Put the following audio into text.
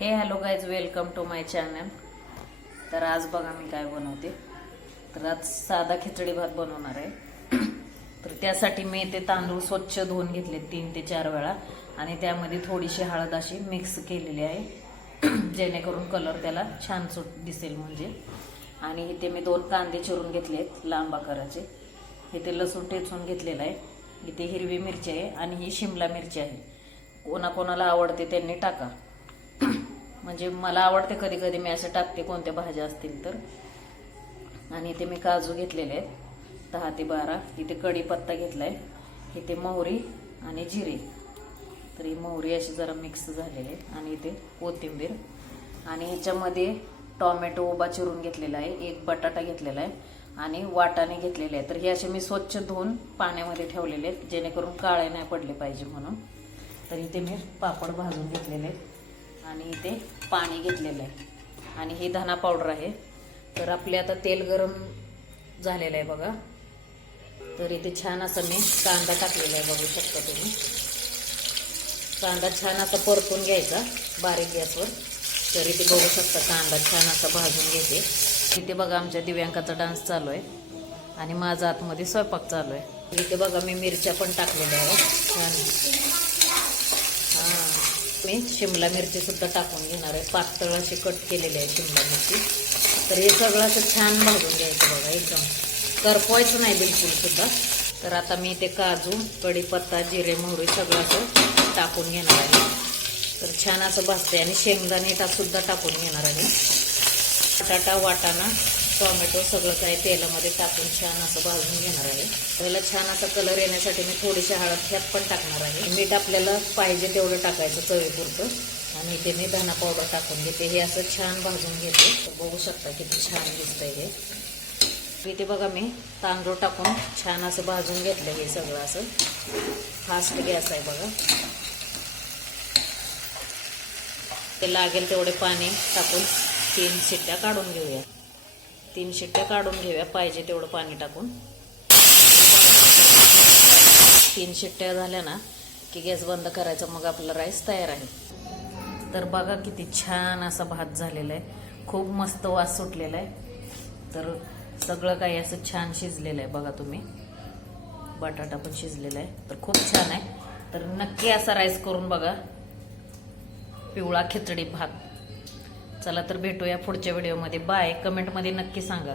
हे hello guys, welcome to my channel. तर आज बघा मी काय बनवते. तर आज साधा खिचडी भात बनवणार आहे. तर त्यासाठी मी ते तांदूळ स्वच्छ धुवून घेतले 3 ते 4 वेळा आणि त्यामध्ये थोडीशी हळद अशी मिक्स केलेली आहे जेणेकरून कलर त्याला छान दिसेल म्हणजे. आणि इथे मी 2 कांदे चिरून घेतलेत लांब आकाराचे. इथे लसूण ठेचून घेतलेला आहे. इथे हिरवी मिरची आहे आणि ही शिमला मिरची आहे. कोणाकोणाला आवडते त्यांनी टाका. म्हणजे मला आवडते, कधी कधी मी असं टाकते कोणत्या भाज्या असतील तर. आणि इथे मी काजू घेतलेले आहेत 10 ते 12. इथे कढीपत्ता घेतलाय, इथे मोहरी आणि जिरे. तर ही मोहरी अशी जरा मिक्स झालेली आहे. आणि इथे कोथिंबीर आणि ह्याच्यामध्ये टोमॅटो उभा चिरून घेतलेला आहे, एक बटाटा घेतलेला आहे आणि वाटाणे घेतलेले आहे. तर हे असे मी स्वच्छ धुवून पाण्यामध्ये ठेवलेले आहेत जेणेकरून काळे नाही पडले पाहिजे म्हणून. तर इथे मी पापड भाजून घेतलेले आहेत आणि इथे पाणी घेतलेलं आहे आणि ही धना पावडर आहे. तर आपले आता तेल गरम झालेलं आहे बघा. तर इथे छान असं मी कांदा टाकलेला आहे, बघू शकता तुम्ही. कांदा छान असा परतून घ्यायचा बारीक गॅसवर. तर इथे बघू शकता कांदा छान असा भाजून घेते. इथे बघा आमच्या दिव्यांकाचा डान्स चालू आहे आणि माझा आतमध्ये स्वयंपाक चालू आहे. इथे बघा मी मिरच्या पण टाकलेल्या आहेत छान. मी शिमला मिरची सुद्धा टाकून घेणार आहे, पातळ अशी कट केलेली आहे शिमला मिरची. तर हे सगळं असं छान भाजून घ्यायचं बघा, एकदम करपवायचं नाही बिलकुल सुद्धा. तर आता मी ते काजू, कढीपत्ता, जिरे, मोहरी सगळं असं टाकून घेणार आहे. तर छान असं भाजते आणि शेंगदाणे सुद्धा टाकून घेणार आहे. बटाटा, वाटाणा, टोमॅटो सगळं काही तेलामध्ये टाकून छान असं भाजून घेणार आहे. त्याला छान असा कलर येण्यासाठी मी थोडीशी हळद ह्यात पण टाकणार आहे. मीठ आपल्याला पाहिजे तेवढं टाकायचं चवीपुरतं. आणि इथे मी धना पावडर टाकून घेते. हे असं छान भाजून घेते. बघू शकता किती छान दिसतंय हे. इथे बघा मी तांदूळ टाकून छान असं भाजून घेतलं. हे सगळं असं फास्ट गॅस आहे बघा. ते लागेल तेवढे पाणी टाकून 3 शिट्ट्या काढून घेऊया. 3 शिट्ट्या काढून घेऊया पाहिजे तेवढं पाणी टाकून. 3 शिट्ट्या झाल्या ना की गॅस बंद करायचा, मग आपला राईस तयार आहे. तर बघा किती छान असा भात झालेला आहे, खूप मस्त वास सुटलेला आहे. तर सगळं काही असं छान शिजलेलं आहे बघा तुम्ही. बटाटा पण शिजलेला आहे, तर खूप छान आहे. तर नक्की असा राईस करून बघा, पिवळा खिचडी भात. चला तर भेटूया पुढच्या व्हिडिओमध्ये. बाय. कमेंटमध्ये नक्की सांगा.